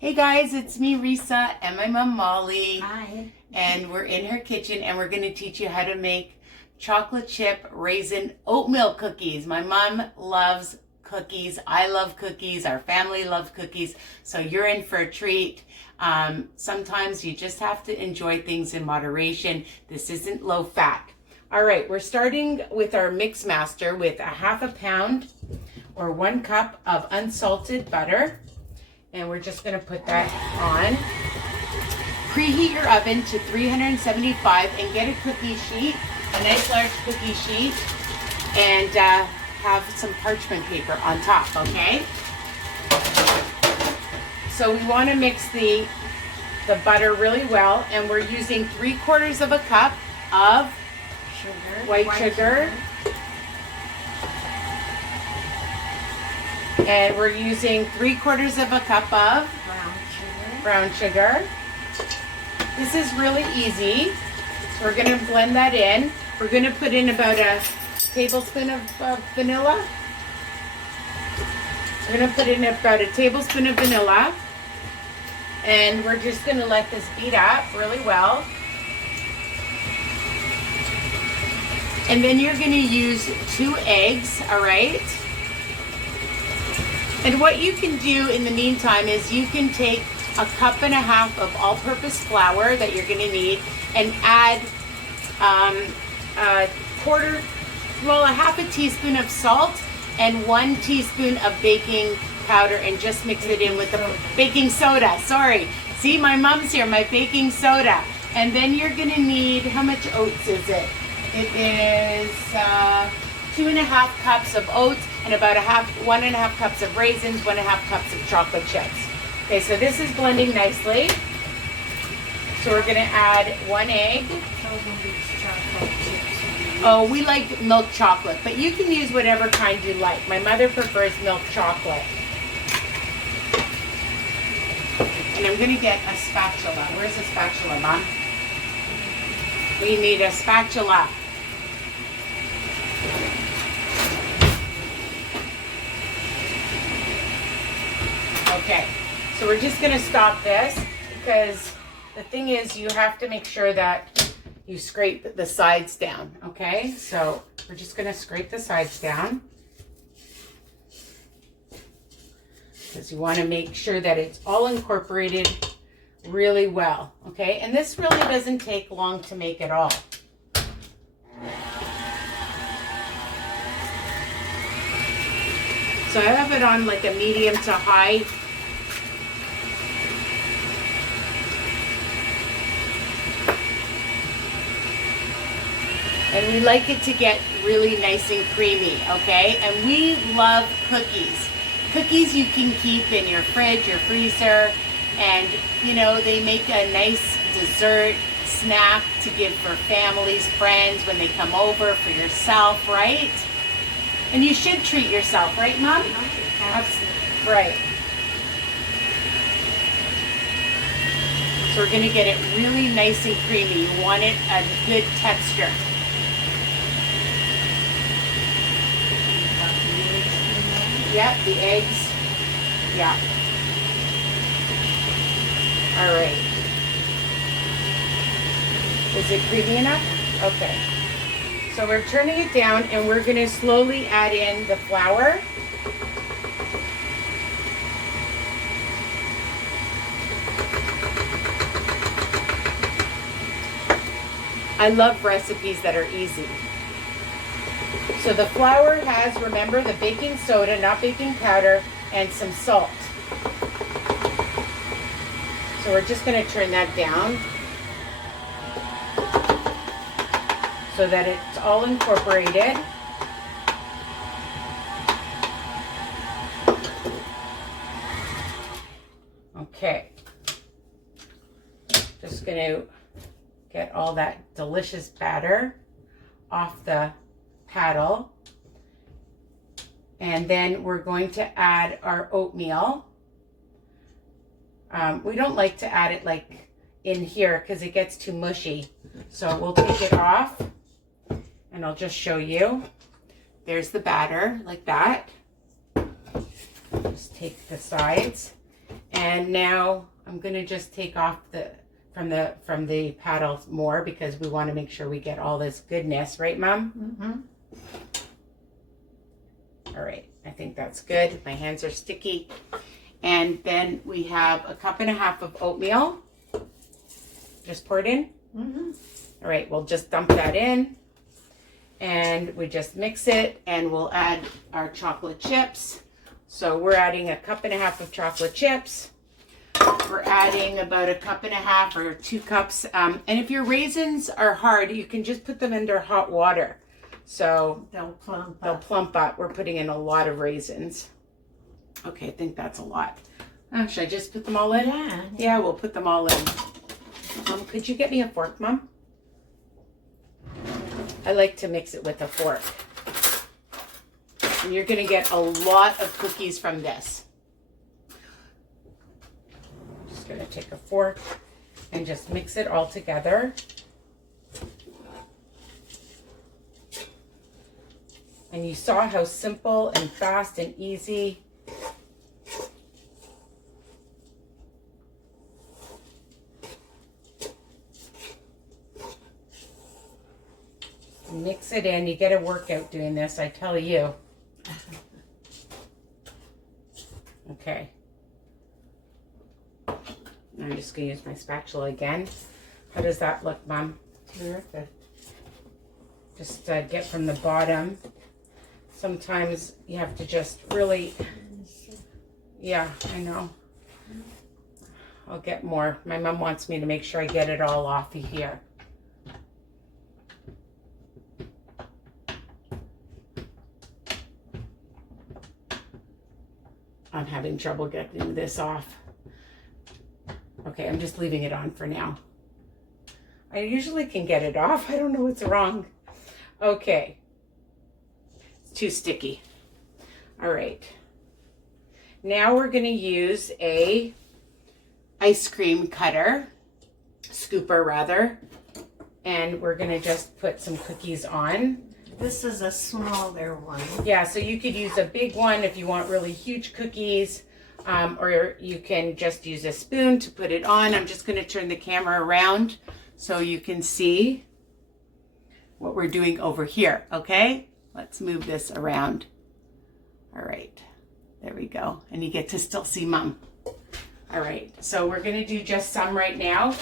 Hey guys, it's me Risa and my mom Molly. Hi. And we're in her kitchen and we're going to teach you how to make chocolate chip raisin oatmeal cookies. My mom loves cookies. I love cookies. Our family loves cookies. So you're in for a treat. Sometimes you just have to enjoy things in moderation. This isn't low fat. All right, we're starting with our mix master with a half a pound or 1 cup of unsalted butter. And we're just going to put that on. Preheat your oven to 375 and get a cookie sheet, a nice large cookie sheet, and have some parchment paper on top, okay? So we want to mix the butter really well, and we're using 3/4 of a cup of white sugar. And we're using 3/4 of a cup of brown sugar. This is really easy. So we're going to blend that in. We're going to put in about a tablespoon of vanilla. We're going to put in about a tablespoon of vanilla. And we're just going to let this beat up really well. And then you're going to use 2 eggs, all right? And what you can do in the meantime is you can take a 1.5 cups of all-purpose flour that you're going to need and add a half a teaspoon of salt and 1 teaspoon of baking powder and just mix it in with the baking soda. Sorry. See, my mom's here, my baking soda. And then you're going to need, how much oats is it? It is 2.5 cups of oats and about 1.5 cups of raisins, 1.5 cups of chocolate chips. Okay, so this is blending nicely. So we're gonna add 1 egg. Oh, we like milk chocolate, but you can use whatever kind you like. My mother prefers milk chocolate. And I'm gonna get a spatula. Where's the spatula, Mom? We need a spatula. Okay, so we're just going to stop this because the thing is you have to make sure that you scrape the sides down, okay? So we're just going to scrape the sides down because you want to make sure that it's all incorporated really well, okay? And this really doesn't take long to make at all. So I have it on like a medium to high. And we like it to get really nice and creamy, okay? And we love cookies. Cookies you can keep in your fridge, your freezer, and you know, they make a nice dessert snack to give for families, friends, when they come over, for yourself, right? And you should treat yourself, right, Mom? Absolutely. Right. So we're going to get it really nice and creamy. You want it a good texture. Yep, the eggs. Yeah. All right. Is it creamy enough? Okay. So we're turning it down and we're going to slowly add in the flour. I love recipes that are easy. So the flour has, remember, the baking soda, not baking powder, and some salt. So we're just going to turn that down so that it's all incorporated. Okay. Just going to get all that delicious batter off the paddle. And then we're going to add our oatmeal. We don't like to add it like in here because it gets too mushy. So we'll take it off and I'll just show you. There's the batter like that. Just take the sides And now I'm gonna just take off from the paddle more because we want to make sure we get all this goodness, right, Mom? Mm-hmm. All right, I think that's good. My hands are sticky. And then we have 1.5 cups of oatmeal. Just pour it in. Mm-hmm. All right, we'll just dump that in. And we just mix it, and we'll add our chocolate chips. So we're adding 1.5 cups of chocolate chips. We're adding about 1.5 cups or 2 cups. And if your raisins are hard, you can just put them under hot water. So They'll plump up. We're putting in a lot of raisins. Okay, I think that's a lot. Should I just put them all in? Yeah. Yeah, we'll put them all in. Could you get me a fork, Mom? I like to mix it with a fork. And you're going to get a lot of cookies from this. I'm just going to take a fork and just mix it all together. And you saw how simple and fast and easy. Mix it in. You get a workout doing this, I tell you. Okay. I'm just going to use my spatula again. How does that look, Mom? Terrific. Just get from the bottom. Sometimes you have to just really... Yeah, I know. I'll get more. My mom wants me to make sure I get it all off of here. I'm having trouble getting this off. Okay, I'm just leaving it on for now. I usually can get it off. I don't know what's wrong. Okay. It's too sticky. All right. Now we're going to use a ice cream cutter, scooper rather, and we're going to just put some cookies on. This is a smaller one. Yeah, so you could use a big one if you want really huge cookies, or you can just use a spoon to put it on. I'm just going to turn the camera around so you can see what we're doing over here, okay? Let's move this around. All right, there we go. And you get to still see Mom. All right, so we're going to do just some right now.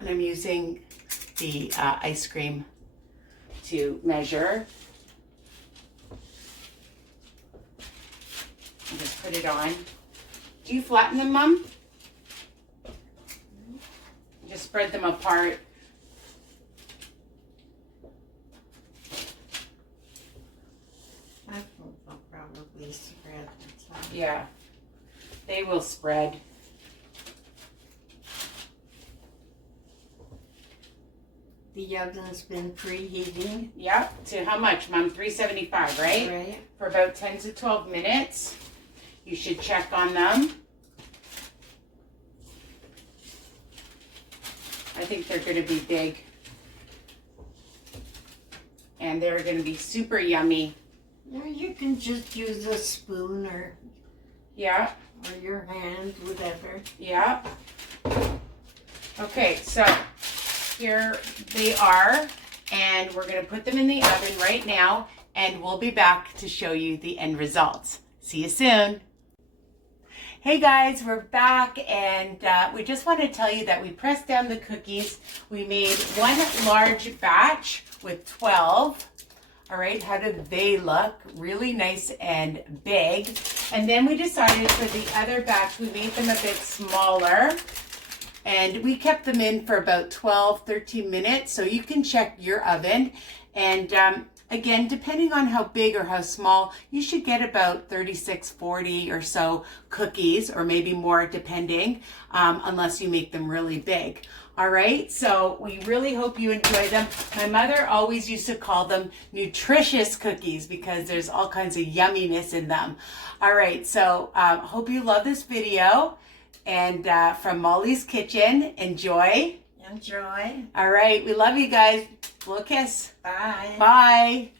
And I'm using the ice cream to measure. And just put it on. Do you flatten them, Mom? Just spread them apart. I think I'll probably spread it. Yeah, they will spread. The oven's been preheating. Yep, to how much, Mom? 375, right? Right. For about 10 to 12 minutes. You should check on them. I think they're going to be big. And they're going to be super yummy. Yeah, you can just use a spoon or your hand, whatever. Yeah. Okay, so here they are, and we're going to put them in the oven right now, and we'll be back to show you the end results. See you soon. Hey guys, we're back, and we just want to tell you that we pressed down the cookies. We made one large batch with 12. All right, how do they look? Really nice and big. And then we decided for the other batch, we made them a bit smaller. And we kept them in for about 12, 13 minutes. So you can check your oven. And again, depending on how big or how small, you should get about 36, 40 or so cookies, or maybe more depending, unless you make them really big. All right, so we really hope you enjoy them. My mother always used to call them nutritious cookies because there's all kinds of yumminess in them. All right, so hope you love this video. And from Molly's Kitchen, enjoy. Enjoy. All right, we love you guys. Little kiss. Bye. Bye.